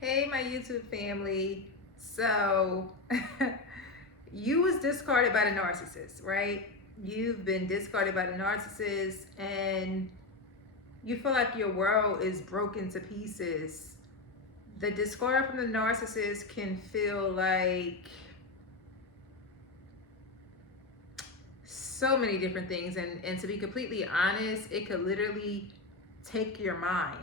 Hey, my YouTube family. So, you was discarded by the narcissist, right? You've been discarded by the narcissist and you feel like your world is broken to pieces. The discard from the narcissist can feel like so many different things. And to be completely honest, it could literally take your mind.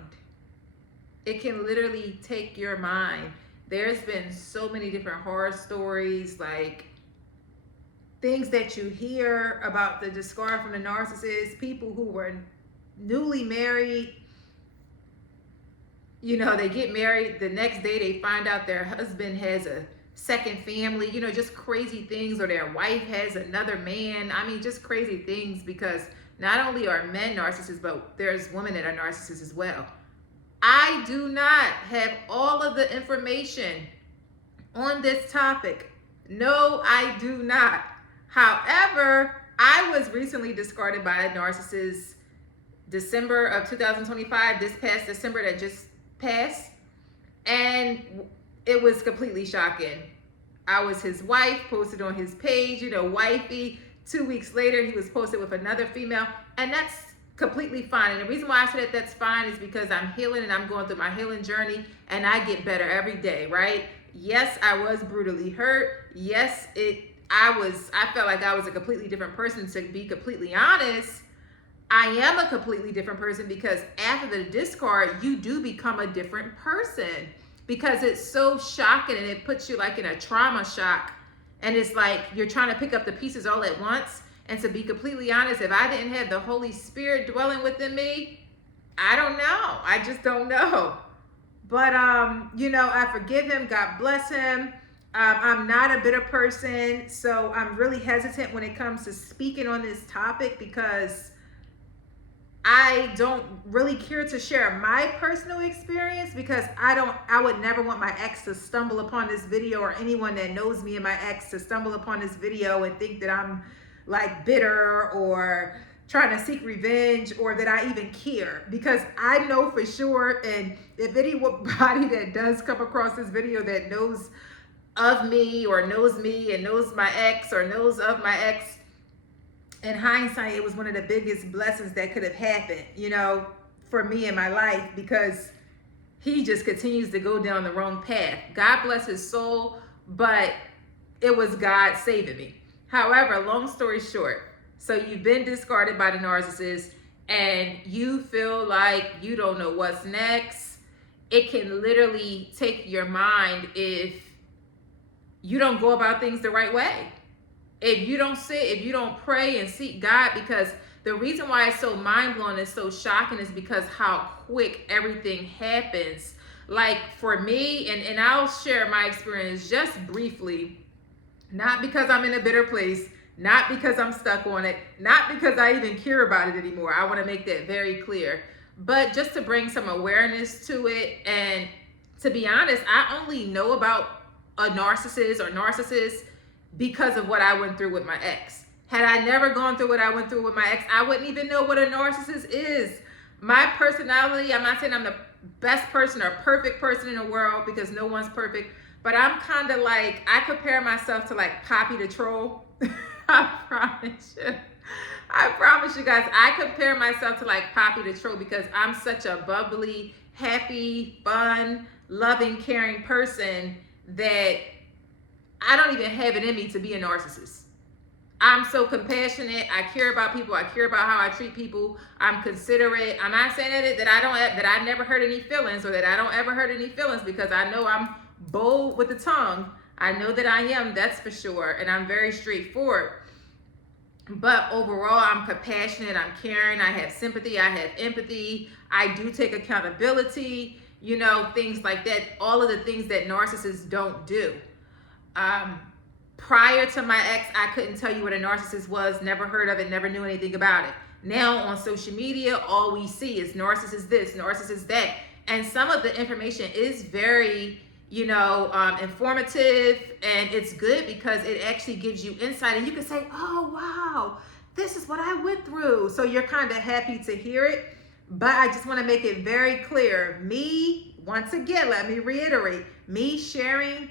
It can literally take your mind. There's been so many different horror stories, like things that you hear about the discard from the narcissist, people who were newly married, they get married, the next day they find out their husband has a second family, just crazy things, or their wife has another man. I mean, just crazy things, because not only are men narcissists, but there's women that are narcissists as well. I do not have all of the information on this topic. No, I do not. However, I was recently discarded by a narcissist December of 2025, this past December that just passed, and it was completely shocking. I was his wife, posted on his page, wifey. 2 weeks later, he was posted with another female, and that's completely fine. And the reason why I said that's fine is because I'm healing and I'm going through my healing journey, and I get better every day, right? Yes, I was brutally hurt. Yes, I felt like I was a completely different person. To be completely honest, I am a completely different person, because after the discard, you do become a different person, because it's so shocking and it puts you like in a trauma shock. And it's like you're trying to pick up the pieces all at once. And to be completely honest, if I didn't have the Holy Spirit dwelling within me, I don't know. I just don't know. But, I forgive him. God bless him. I'm not a bitter person. So I'm really hesitant when it comes to speaking on this topic, because I don't really care to share my personal experience, because I would never want my ex to stumble upon this video, or anyone that knows me and my ex to stumble upon this video and think that I'm like bitter or trying to seek revenge, or that I even care, because I know for sure. And if anybody that does come across this video that knows of me, or knows me and knows my ex, or knows of my ex, in hindsight, it was one of the biggest blessings that could have happened, for me in my life, because he just continues to go down the wrong path. God bless his soul, but it was God saving me. However, long story short, so you've been discarded by the narcissist and you feel like you don't know what's next. It can literally take your mind if you don't go about things the right way. If you don't if you don't pray and seek God, because the reason why it's so mind-blowing and so shocking is because how quick everything happens. Like for me, and I'll share my experience just briefly, not because I'm in a bitter place, not because I'm stuck on it, not because I even care about it anymore. I want to make that very clear. But just to bring some awareness to it. And to be honest, I only know about a narcissist or narcissists because of what I went through with my ex. Had I never gone through what I went through with my ex, I wouldn't even know what a narcissist is. My personality, I'm not saying I'm the best person or perfect person in the world, because no one's perfect, but I'm kind of like, I compare myself to like Poppy the Troll. I promise you guys, I compare myself to like Poppy the Troll, because I'm such a bubbly, happy, fun, loving, caring person that I don't even have it in me to be a narcissist. I'm so compassionate. I care about people. I care about how I treat people. I'm considerate. I'm not saying that I never hurt any feelings, or that I don't ever hurt any feelings, because I know I'm bold with the tongue. I know that I am, that's for sure. And I'm very straightforward. But overall, I'm compassionate. I'm caring. I have sympathy. I have empathy. I do take accountability, things like that. All of the things that narcissists don't do. Prior to my ex, I couldn't tell you what a narcissist was, never heard of it, never knew anything about it. Now on social media, all we see is narcissist this, narcissist that. And some of the information is very, informative, and it's good because it actually gives you insight, and you can say, oh, wow, this is what I went through. So you're kind of happy to hear it. But I just want to make it very clear, me, once again, let me reiterate, me sharing,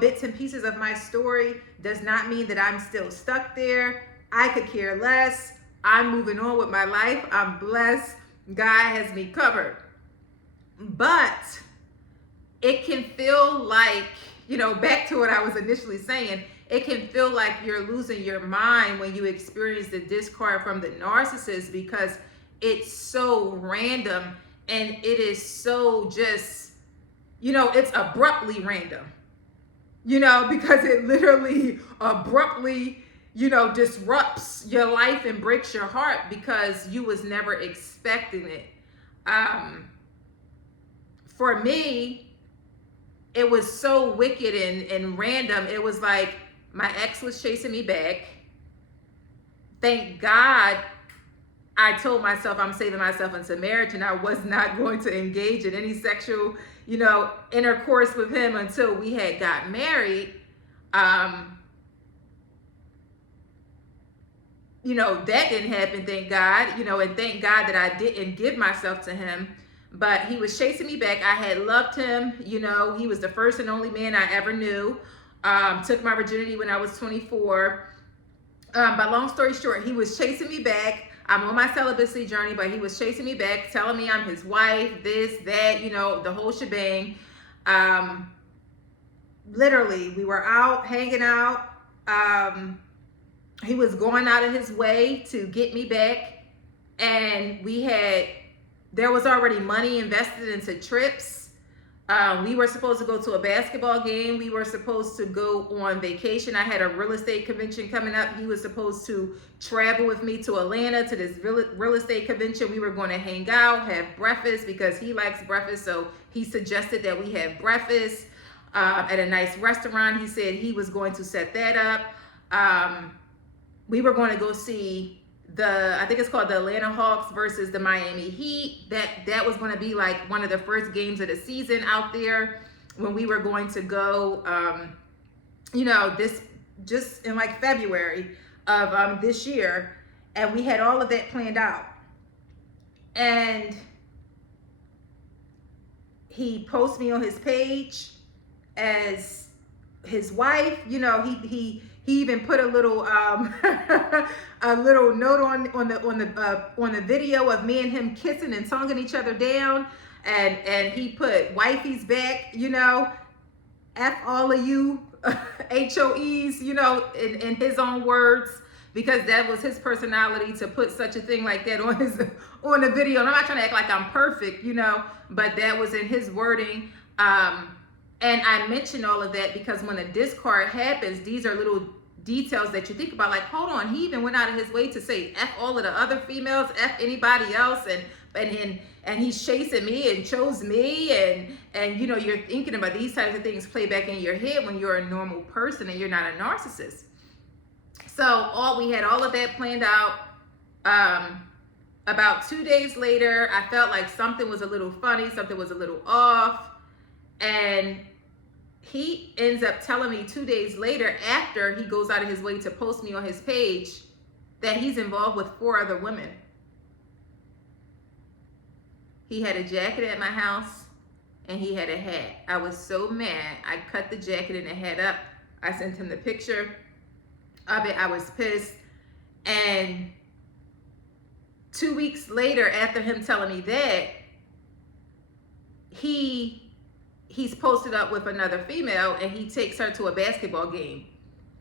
bits and pieces of my story does not mean that I'm still stuck there. I could care less. I'm moving on with my life. I'm blessed. God has me covered. But it can feel like, back to what I was initially saying, it can feel like you're losing your mind when you experience the discard from the narcissist, because it's so random and it is so just, it's abruptly random, because it literally abruptly, disrupts your life and breaks your heart because you was never expecting it. For me, it was so wicked and random. It was like my ex was chasing me back. Thank God I told myself I'm saving myself into marriage, and I was not going to engage in any sexual, intercourse with him until we had got married. That didn't happen, thank God, and thank God that I didn't give myself to him. But he was chasing me back. I had loved him. He was the first and only man I ever knew. Took my virginity when I was 24. But long story short, he was chasing me back. I'm on my celibacy journey, but he was chasing me back, telling me I'm his wife, this, that, the whole shebang. Literally, we were out hanging out. He was going out of his way to get me back. And there was already money invested into trips. We were supposed to go to a basketball game. We were supposed to go on vacation. I had a real estate convention coming up. He was supposed to travel with me to Atlanta to this real estate convention. We were going to hang out, have breakfast, because he likes breakfast. So he suggested that we have breakfast at a nice restaurant. He said he was going to set that up. We were going to go see I think it's called the Atlanta Hawks versus the Miami Heat. That was going to be like one of the first games of the season out there when we were going to go, this just in like February of this year. And we had all of that planned out. And he posts me on his page as his wife. He even put a little a little note on the video of me and him kissing and tonguing each other down, and he put wifey's back, F all of you HOEs, in his own words, because that was his personality to put such a thing like that on the video. And I'm not trying to act like I'm perfect, but that was in his wording. And I mention all of that because when a discard happens, these are little details that you think about, like, hold on, he even went out of his way to say F all of the other females, F anybody else, and he's chasing me and chose me, and you're thinking about these types of things play back in your head when you're a normal person and you're not a narcissist. So we had all of that planned out. About 2 days later, I felt like something was a little funny, something was a little off, and he ends up telling me 2 days later, after he goes out of his way to post me on his page, that he's involved with 4 other women. He had a jacket at my house and he had a hat. I was so mad. I cut the jacket and the hat up. I sent him the picture of it. I was pissed. And 2 weeks later, after him telling me that, he's posted up with another female and he takes her to a basketball game.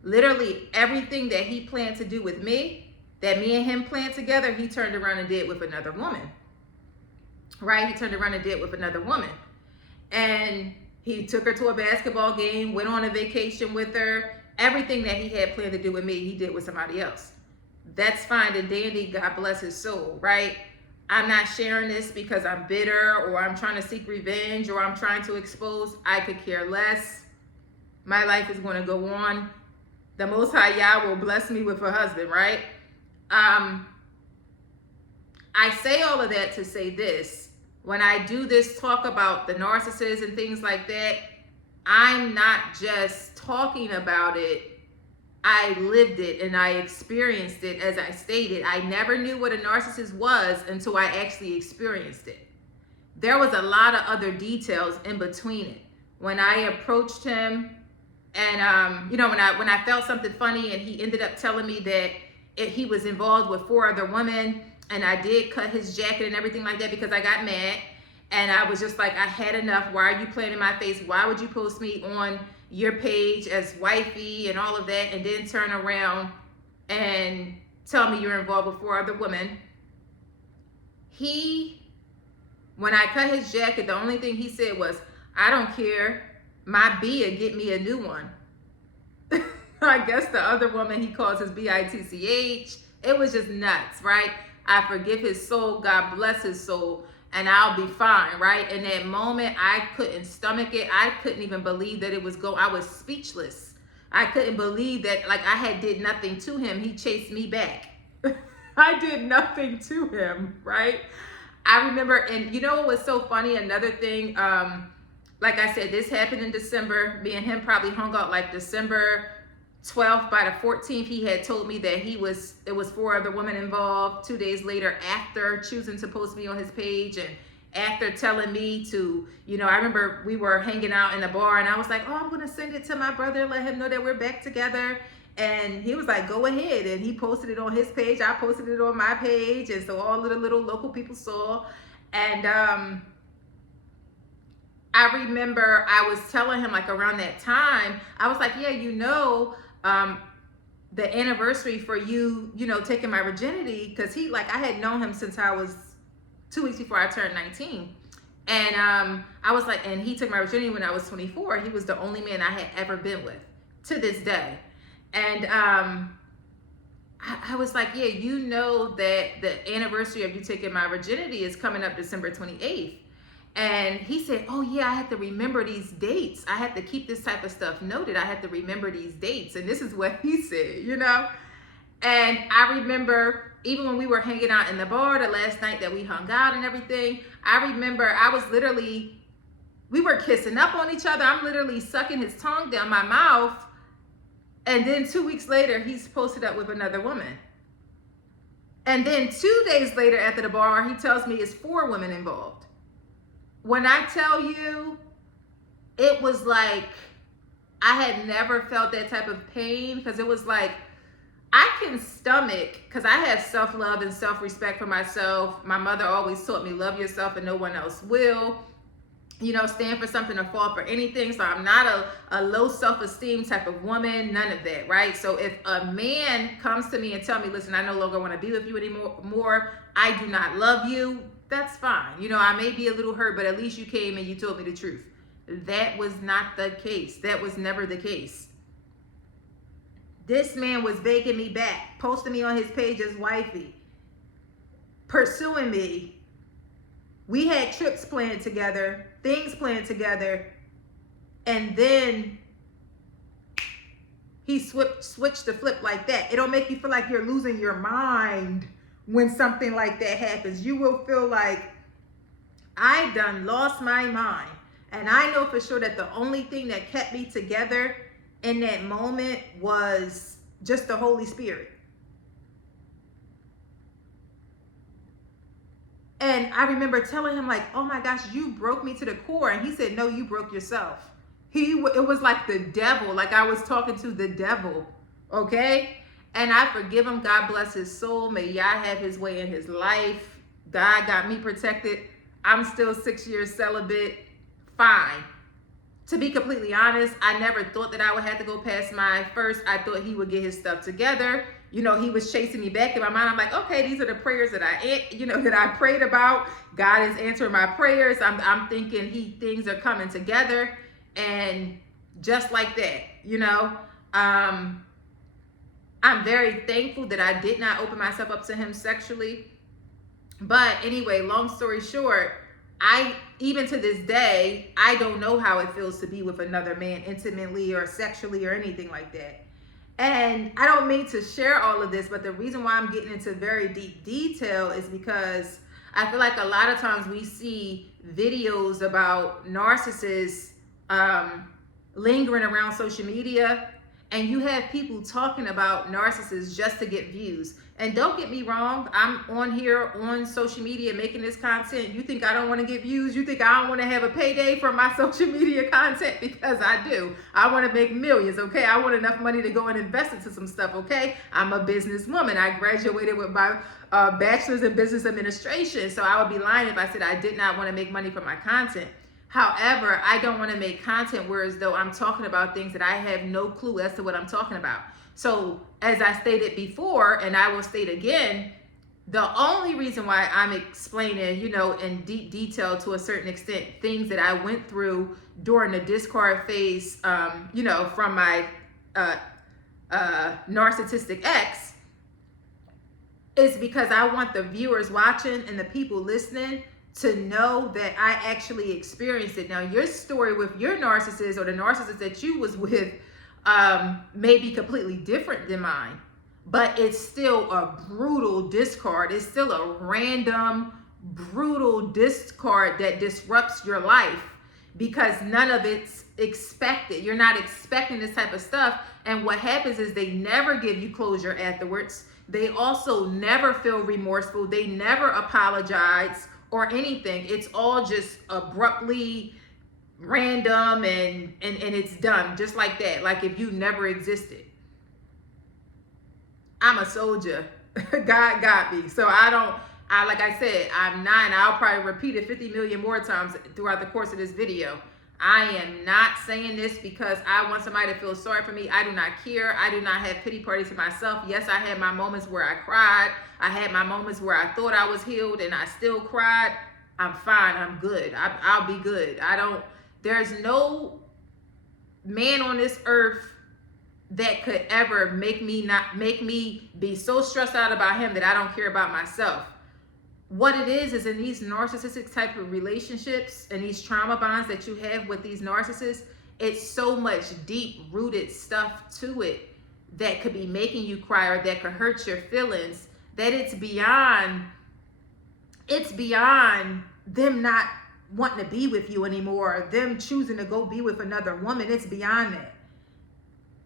Literally everything that he planned to do with me, that me and him planned together, he turned around and did with another woman. Right? He turned around and did with another woman. And he took her to a basketball game, went on a vacation with her. Everything that he had planned to do with me, he did with somebody else. That's fine and dandy. God bless his soul, right? I'm not sharing this because I'm bitter or I'm trying to seek revenge or I'm trying to expose. I could care less. My life is going to go on. The Most High Yah will bless me with a husband, right? I say all of that to say this. When I do this talk about the narcissist and things like that, I'm not just talking about it. I lived it and I experienced it. As I stated, I never knew what a narcissist was until I actually experienced it. there was a lot of other details in between it. When I approached him, and when I felt something funny, and he ended up telling me that he was involved with 4 other women, and I did cut his jacket and everything like that because I got mad, and I was just like, I had enough. Why are you playing in my face? Why would you post me on your page as wifey and all of that, and then turn around and tell me you're involved with 4 other women? When I cut his jacket, the only thing he said was, I don't care. My Bia, get me a new one. I guess the other woman he calls his bitch. It was just nuts, right? I forgive his soul. God bless his soul. And I'll be fine, right? In that moment, I couldn't stomach it. I couldn't even believe that it was going. I was speechless. I couldn't believe that, like, I did nothing to him. He chased me back. I did nothing to him, right? I remember, and you know what was so funny? Another thing, like I said, this happened in December. Me and him probably hung out like December 12th. By the 14th, he had told me that it was 4 other women involved. 2 days later, after choosing to post me on his page, and after telling me to, I remember we were hanging out in the bar, and I was like, oh, I'm going to send it to my brother, let him know that we're back together. And he was like, go ahead. And he posted it on his page. I posted it on my page. And so all of the little local people saw. And I remember I was telling him, like, around that time, I was like, yeah, the anniversary for you, taking my virginity, because I had known him since I was 2 weeks before I turned 19. And I was like, and he took my virginity when I was 24. He was the only man I had ever been with to this day. And I was like, yeah, that the anniversary of you taking my virginity is coming up December 28th. And he said, oh yeah, I have to remember these dates. I have to keep this type of stuff noted. I have to remember these dates. And this is what he said, And I remember even when we were hanging out in the bar the last night that we hung out and everything, I remember we were kissing up on each other. I'm literally sucking his tongue down my mouth. And then 2 weeks later, he's posted up with another woman. And then 2 days later at the bar, he tells me it's 4 women involved. When I tell you, it was like I had never felt that type of pain, because it was like I can stomach, because I have self-love and self-respect for myself. My mother always taught me, love yourself and no one else will. Stand for something or fall for anything. So I'm not a low self-esteem type of woman, none of that, right? So if a man comes to me and tell me, listen, I no longer want to be with you anymore, I do not love you, that's fine. I may be a little hurt, but at least you came and you told me the truth. That was not the case. That was never the case. This man was begging me back, posting me on his page as wifey, pursuing me. We had trips planned together, things planned together, and then he switched the flip like that. It'll make you feel like you're losing your mind when something like that happens. You will feel like, I done lost my mind. And I know for sure that the only thing that kept me together in that moment was just the Holy Spirit. And I remember telling him, like, oh my gosh, you broke me to the core. And he said, no, you broke yourself. It was like the devil, like I was talking to the devil, okay? And I forgive him. God bless his soul. May Yah have his way in his life. God got me protected. I'm still 6 years celibate. Fine. To be completely honest, I never thought that I would have to go past my first. I thought he would get his stuff together. He was chasing me back in my mind. I'm like, okay, these are the prayers that I prayed about. God is answering my prayers. I'm thinking things are coming together, and just like that, I'm very thankful that I did not open myself up to him sexually. But anyway, long story short, even to this day, I don't know how it feels to be with another man intimately or sexually or anything like that. And I don't mean to share all of this, but the reason why I'm getting into very deep detail is because I feel like a lot of times we see videos about narcissists lingering around social media, And you have people talking about narcissists just to get views. And don't get me wrong, I'm on here on social media making this content. You think I don't want to get views? You think I don't want to have a payday for my social media content? Because I do. I want to make millions, okay? I want enough money to go and invest into some stuff, okay? I'm a businesswoman. I graduated with my bachelor's in business administration. So I would be lying if I said I did not want to make money from my content. However, I don't want to make content where as though I'm talking about things that I have no clue as to what I'm talking about. So as I stated before, and I will state again, the only reason why I'm explaining, in deep detail to a certain extent, things that I went through during the discard phase, from my narcissistic ex, is because I want the viewers watching and the people listening to know that I actually experienced it. Now, your story with your narcissist or the narcissist that you was with may be completely different than mine, but it's still a brutal discard. It's still a random, brutal discard that disrupts your life because none of it's expected. You're not expecting this type of stuff. And what happens is they never give you closure afterwards. They also never feel remorseful. They never apologize or anything. It's all just abruptly random and it's done just like that, like if you never existed. I'm a soldier. God got me. So like I said, I'm not, I'll probably repeat it 50 million more times throughout the course of this video. I am not saying this because I want somebody to feel sorry for me. I do not care. I do not have pity parties for myself. Yes, I had my moments where I cried. I had my moments where I thought I was healed and I still cried. I'm fine. I'm good. I'll be good. There's no man on this earth that could ever make me be so stressed out about him that I don't care about myself. What it is in these narcissistic type of relationships and these trauma bonds that you have with these narcissists, it's so much deep rooted stuff to it that could be making you cry or that could hurt your feelings, that it's beyond them not wanting to be with you anymore, them choosing to go be with another woman. It's beyond that.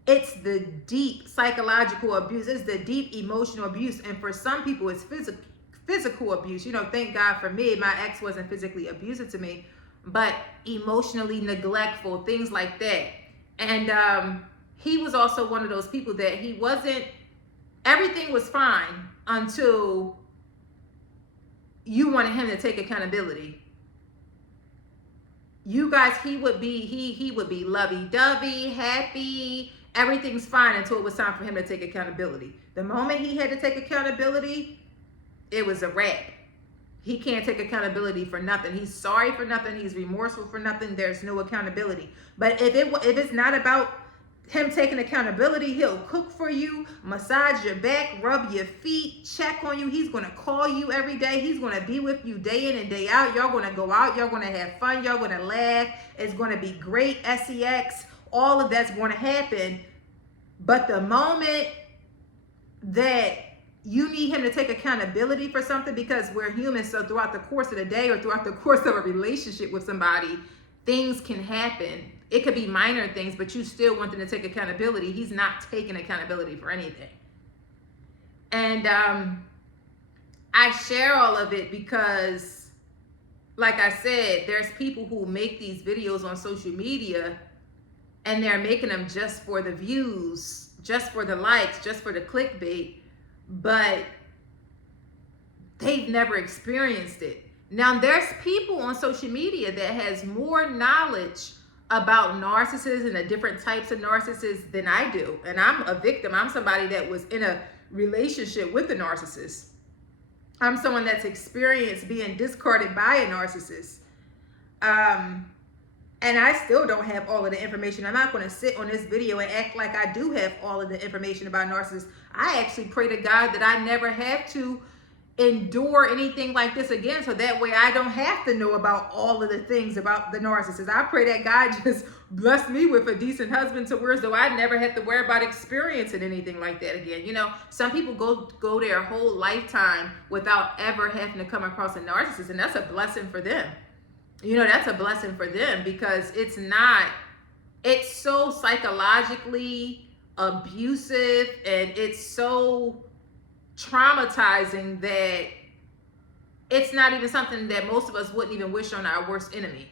It's the deep psychological abuse. It's the deep emotional abuse. And for some people, it's physical abuse. Thank God for me, my ex wasn't physically abusive to me, but emotionally neglectful, things like that. And he was also one of those people that everything was fine until you wanted him to take accountability. You guys, he would be lovey-dovey, happy, everything's fine until it was time for him to take accountability. The moment he had to take accountability, it was a wrap. He can't take accountability for nothing. He's sorry for nothing. He's remorseful for nothing. There's no accountability. But if it's not about him taking accountability, he'll cook for you, massage your back, rub your feet, check on you. He's going to call you every day. He's going to be with you day in and day out. Y'all going to go out. Y'all going to have fun. Y'all going to laugh. It's going to be great. sex. All of that's going to happen. But the moment that you need him to take accountability for something, because we're human, so throughout the course of the day or throughout the course of a relationship with somebody, things can happen. It could be minor things, but you still want them to take accountability. He's not taking accountability for anything. And I share all of it because, like I said, there's people who make these videos on social media and they're making them just for the views, just for the likes, just for the clickbait, but they've never experienced it. Now, there's people on social media that has more knowledge about narcissists and the different types of narcissists than I do. And I'm a victim. I'm somebody that was in a relationship with a narcissist. I'm someone that's experienced being discarded by a narcissist. And I still don't have all of the information. I'm not going to sit on this video and act like I do have all of the information about narcissists. I actually pray to God that I never have to endure anything like this again, so that way I don't have to know about all of the things about the narcissist. I pray that God just bless me with a decent husband to where as though I never have to worry about experiencing anything like that again. Some people go their whole lifetime without ever having to come across a narcissist, and that's a blessing for them. That's a blessing for them because it's so psychologically abusive, and it's so traumatizing that it's not even something that most of us wouldn't even wish on our worst enemy.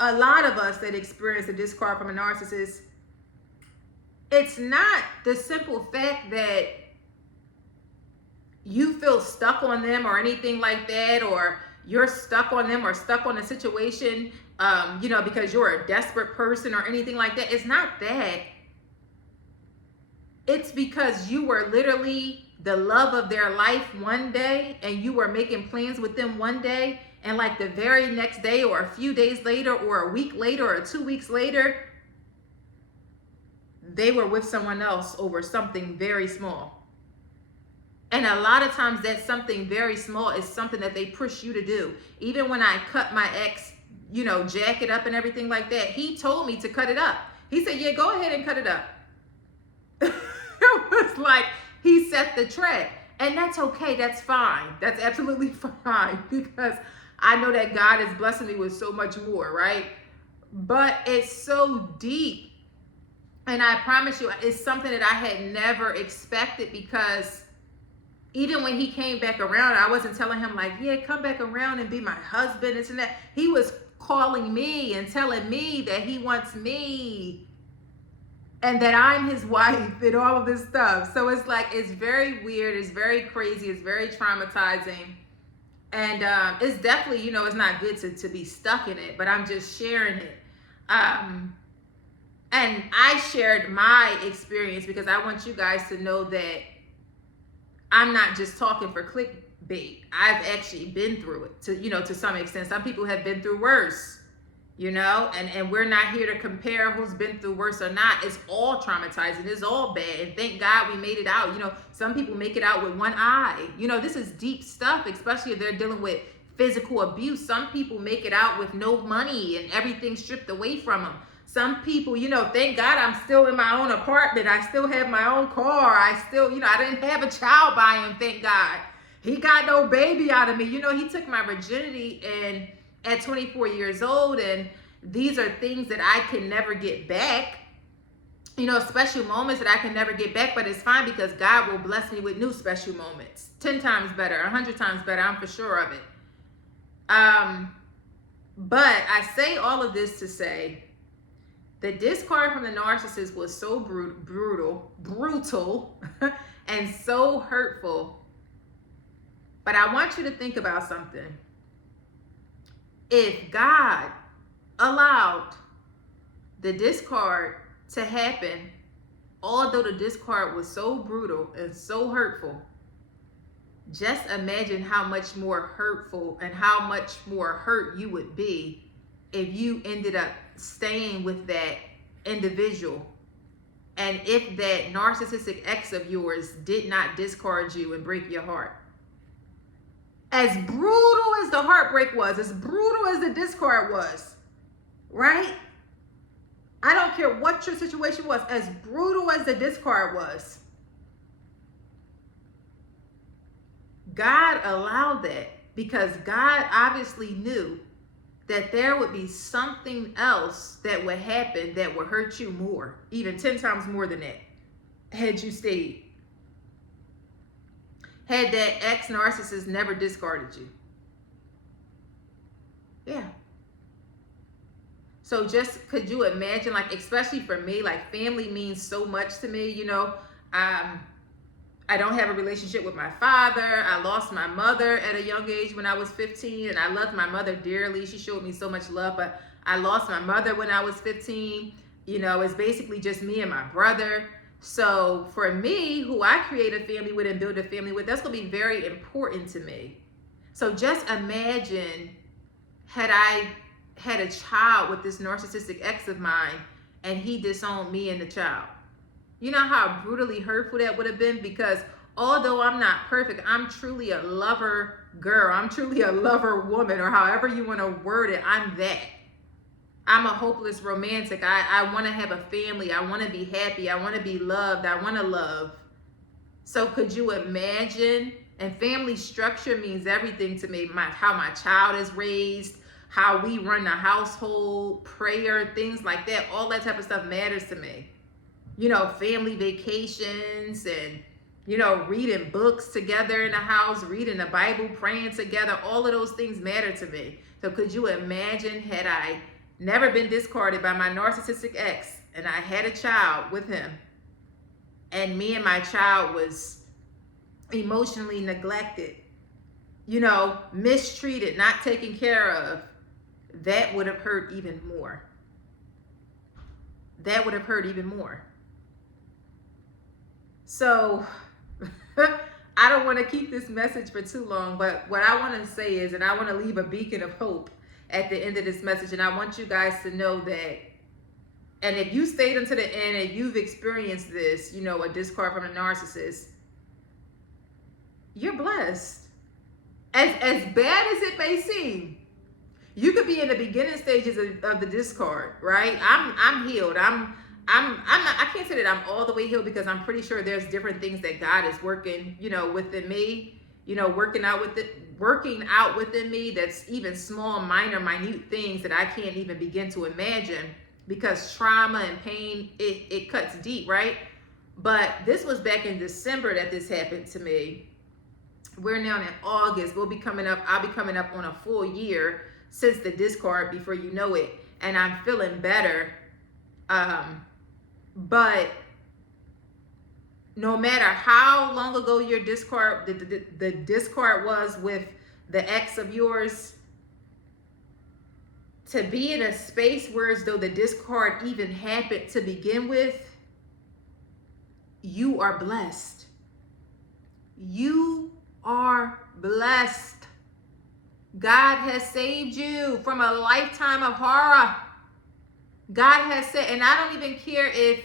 A lot of us that experience a discard from a narcissist, it's not the simple fact that you feel stuck on them or anything like that, or you're stuck on them or stuck on a situation, because you're a desperate person or anything like that. It's not that. It's because you were literally the love of their life one day, and you were making plans with them one day, and like the very next day or a few days later or a week later or 2 weeks later, they were with someone else over something very small. And a lot of times that something very small is something that they push you to do. Even when I cut my ex, jacket up and everything like that, he told me to cut it up. He said, yeah, go ahead and cut it up. It was like he set the trap. And that's okay. That's fine. That's absolutely fine, because I know that God is blessing me with so much more, right? But it's so deep. And I promise you, it's something that I had never expected, because even when he came back around, I wasn't telling him like, yeah, come back around and be my husband, this and that. He was calling me and telling me that he wants me and that I'm his wife and all of this stuff. So it's like, it's very weird. It's very crazy. It's very traumatizing. And it's definitely, it's not good to be stuck in it, but I'm just sharing it. And I shared my experience because I want you guys to know that I'm not just talking for clickbait. I've actually been through it to some extent. Some people have been through worse. And we're not here to compare who's been through worse or not. It's all traumatizing. It's all bad. And thank God we made it out. Some people make it out with one eye. This is deep stuff, especially if they're dealing with physical abuse. Some people make it out with no money and everything stripped away from them. Some people, thank God I'm still in my own apartment. I still have my own car. I still, I didn't have a child by him, thank God. He got no baby out of me. He took my virginity and at 24 years old, and these are things that I can never get back, special moments that I can never get back, but it's fine because God will bless me with new special moments, 10 times better, 100 times better, I'm for sure of it. But I say all of this to say the discard from the narcissist was so brutal, and so hurtful. But I want you to think about something. If God allowed the discard to happen, although the discard was so brutal and so hurtful, just imagine how much more hurtful and how much more hurt you would be if you ended up staying with that individual, and if that narcissistic ex of yours did not discard you and break your heart. As brutal as the heartbreak was, as brutal as the discard was, right? I don't care what your situation was, as brutal as the discard was, God allowed that because God obviously knew that there would be something else that would happen that would hurt you more, even 10 times more than that, had you stayed. Had that ex-narcissist never discarded you. Yeah. So just, could you imagine, like, especially for me, like, family means so much to me, I don't have a relationship with my father. I lost my mother at a young age when I was 15, and I loved my mother dearly. She showed me so much love, but I lost my mother when I was 15. It's basically just me and my brother. So for me, who I create a family with and build a family with, that's going to be very important to me. So just imagine, had I had a child with this narcissistic ex of mine and he disowned me and the child. You know how brutally hurtful that would have been? Because although I'm not perfect, I'm truly a lover girl. I'm truly a lover woman, or however you want to word it. I'm that. I'm a hopeless romantic. I want to have a family. I want to be happy. I want to be loved. I want to love. So could you imagine? And family structure means everything to me. How my child is raised, how we run the household, prayer, things like that. All that type of stuff matters to me. You know, family vacations and, you know, reading books together in the house, reading the Bible, praying together. All of those things matter to me. So could you imagine, had I never been discarded by my narcissistic ex and I had a child with him, and me and my child was emotionally neglected, you know, mistreated, not taken care of, that would have hurt even more. That would have hurt even more. So I don't want to keep this message for too long, but what I want to say is, and I want to leave a beacon of hope at the end of this message, and I want you guys to know that, and if you stayed until the end and you've experienced this, you know, a discard from a narcissist, you're blessed. As bad as it may seem, you could be in the beginning stages of the discard, right? I'm healed. I'm not, I can't say that I'm all the way healed, because I'm pretty sure there's different things that God is working, you know, within me, you know, working out within me, that's even small, minor, minute things that I can't even begin to imagine, because trauma and pain, it cuts deep, right? But this was back in December that this happened to me. We're now in August. I'll be coming up on a full year since the discard, before you know it, and I'm feeling better. But no matter how long ago your discard, the discard was with the ex of yours, to be in a space where as though the discard even happened to begin with, you are blessed. You are blessed. God has saved you from a lifetime of horror. God has said, and I don't even care if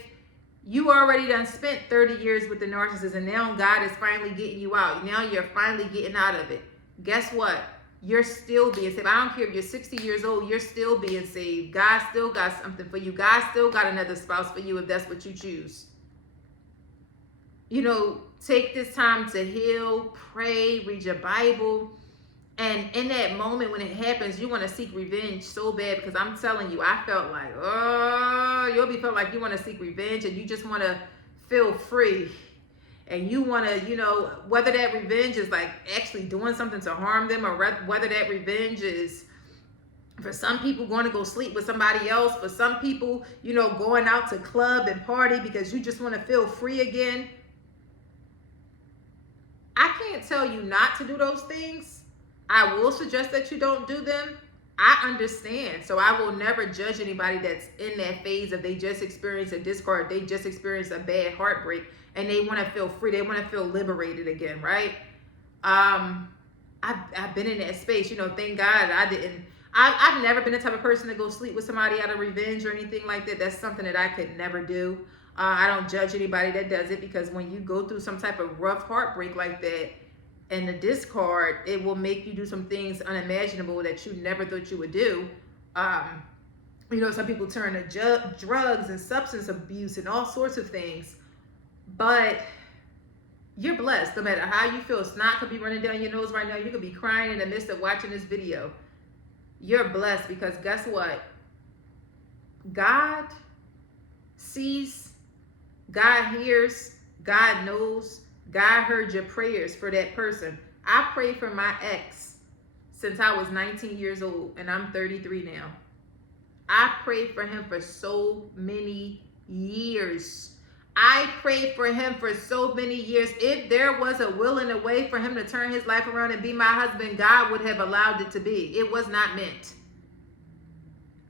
you already done spent 30 years with the narcissist and now God is finally getting you out. Now you're finally getting out of it. Guess what? You're still being saved. I don't care if you're 60 years old, you're still being saved. God still got something for you. God still got another spouse for you if that's what you choose. You know, take this time to heal, pray, read your Bible. And in that moment when it happens, you want to seek revenge so bad, because I'm telling you, I felt like, oh, you'll be felt like you want to seek revenge and you just want to feel free. And you want to, you know, whether that revenge is like actually doing something to harm them, or whether that revenge is, for some people, going to go sleep with somebody else. For some people, you know, going out to club and party because you just want to feel free again. I can't tell you not to do those things. I will suggest that you don't do them. I understand. So I will never judge anybody that's in that phase of they just experienced a discard, they just experienced a bad heartbreak, and they want to feel free. They want to feel liberated again, right? I've been in that space. You know, thank God I didn't. I've never been the type of person to go sleep with somebody out of revenge or anything like that. That's something that I could never do. I don't judge anybody that does it, because when you go through some type of rough heartbreak like that, and the discard, it will make you do some things unimaginable that you never thought you would do. You know, some people turn to drugs and substance abuse and all sorts of things. But you're blessed. No matter how you feel, snot could be running down your nose right now. You could be crying in the midst of watching this video. You're blessed, because guess what? God sees, God hears, God knows. God heard your prayers for that person. I prayed for my ex since I was 19 years old, and I'm 33 now. I prayed for him for so many years. I prayed for him for so many years. If there was a will and a way for him to turn his life around and be my husband, God would have allowed it to be. It was not meant.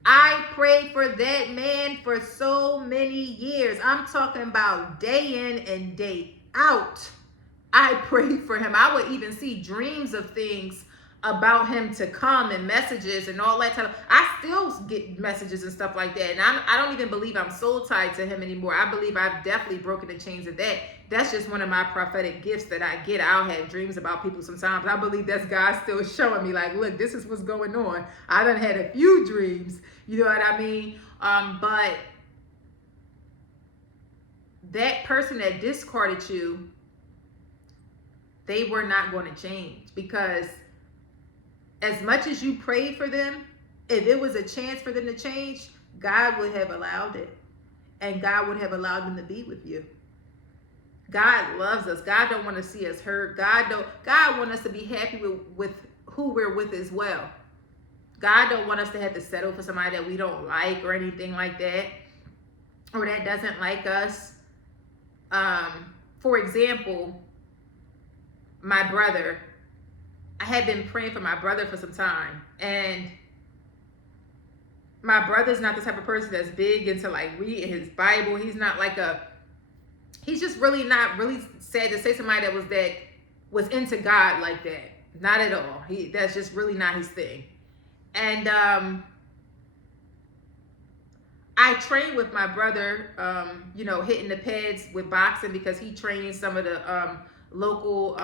I prayed for that man for so many years. I'm talking about day in and day out. I prayed for him. I would even see dreams of things about him to come, and messages and all that type of, I still get messages and stuff like that. And I don't even believe I'm soul tied to him anymore. I believe I've definitely broken the chains of that. That's just one of my prophetic gifts that I get. I'll have dreams about people sometimes. I believe that's God still showing me, like, look, this is what's going on. I done had a few dreams. You know what I mean? But that person that discarded you, they were not going to change, because as much as you prayed for them, If it was a chance for them to change, God would have allowed it. And God would have allowed them to be with you. God loves us. God don't want to see us hurt. God want us to be happy with who we're with as well. God don't want us to have to settle for somebody that we don't like or anything like that, or that doesn't like us. For example, my brother, I had been praying for my brother for some time, and my brother's not the type of person that's big into like reading his Bible. He's not like he's just really not really sad to say somebody that was into God like that. Not at all. That's just really not his thing. And I trained with my brother, hitting the pads with boxing, because he trains some of the local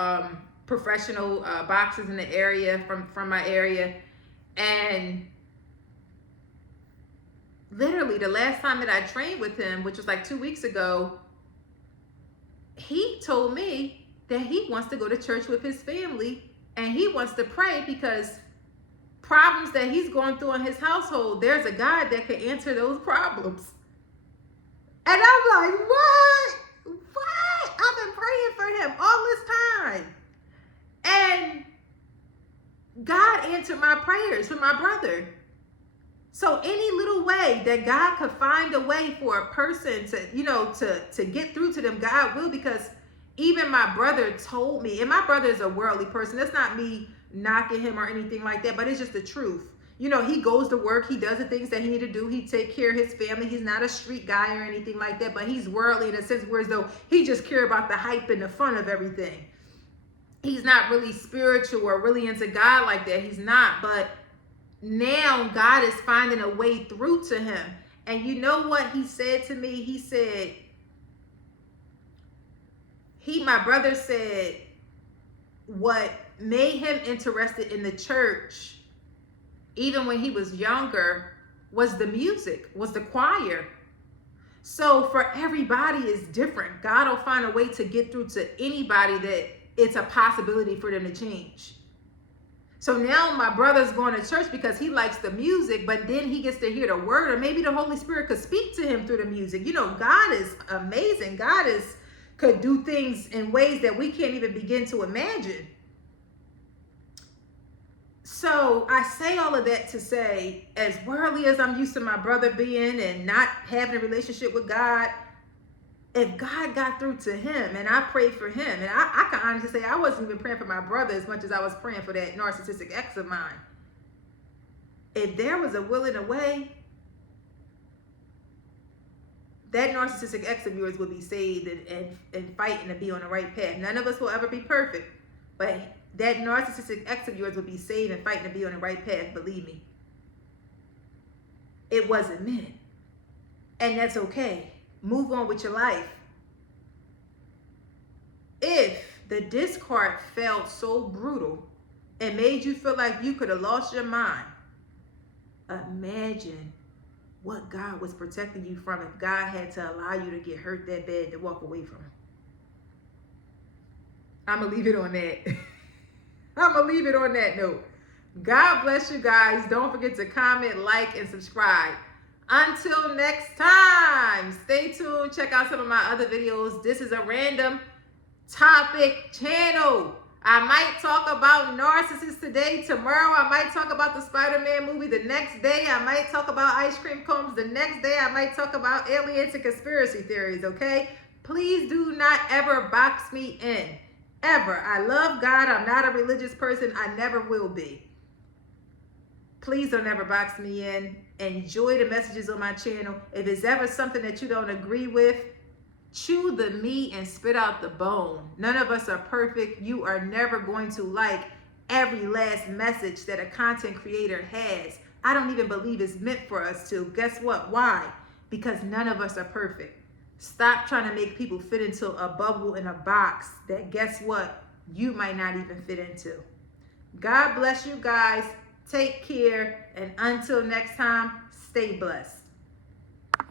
professional boxers in the area from my area. And literally the last time that I trained with him, which was like 2 weeks ago, he told me that he wants to go to church with his family and he wants to pray because problems that he's going through in his household, there's a God that can answer those problems. And I'm like, what? I've been praying for him all this time. And God answered my prayers for my brother. So any little way that God could find a way for a person to get through to them, God will, because even my brother told me, and my brother is a worldly person. That's not me knocking him or anything like that, but it's just the truth. He goes to work, he does the things that he need to do, he take care of his family. He's not a street guy or anything like that, but he's worldly in a sense, whereas though he just care about the hype and the fun of everything. He's not really spiritual or really into God like that. He's not, but now God is finding a way through to him. And you know what he said to me? He said, my brother said, what made him interested in the church, even when he was younger, was the music, was the choir. So for everybody is different. God will find a way to get through to anybody that it's a possibility for them to change. So now my brother's going to church because he likes the music, but then he gets to hear the word, or maybe the Holy Spirit could speak to him through the music. God is amazing. God could do things in ways that we can't even begin to imagine. So I say all of that to say, as worldly as I'm used to my brother being and not having a relationship with God, if God got through to him and I prayed for him, and I can honestly say I wasn't even praying for my brother as much as I was praying for that narcissistic ex of mine. If there was a will and a way, that narcissistic ex of yours would be saved and fighting to be on the right path. None of us will ever be perfect, but that narcissistic ex of yours would be saved and fighting to be on the right path, believe me. It wasn't meant. And that's okay. Move on with your life. If the discard felt so brutal and made you feel like you could have lost your mind, imagine what God was protecting you from if God had to allow you to get hurt that bad to walk away from him. I'm going to leave it on that. I'm going to leave it on that note. God bless you guys. Don't forget to comment, like, and subscribe. Until next time, stay tuned. Check out some of my other videos. This is a random topic channel. I might talk about narcissists today. Tomorrow, I might talk about the Spider-Man movie. The next day, I might talk about ice cream cones. The next day, I might talk about aliens and conspiracy theories, okay? Please do not ever box me in. Ever. I love God. I'm not a religious person. I never will be. Please don't ever box me in. Enjoy the messages on my channel. If it's ever something that you don't agree with, chew the meat and spit out the bone. None of us are perfect. You are never going to like every last message that a content creator has. I don't even believe it's meant for us to. Guess what? Why? Because none of us are perfect. Stop trying to make people fit into a bubble in a box that, guess what, you might not even fit into. God bless you guys. Take care. And until next time, stay blessed.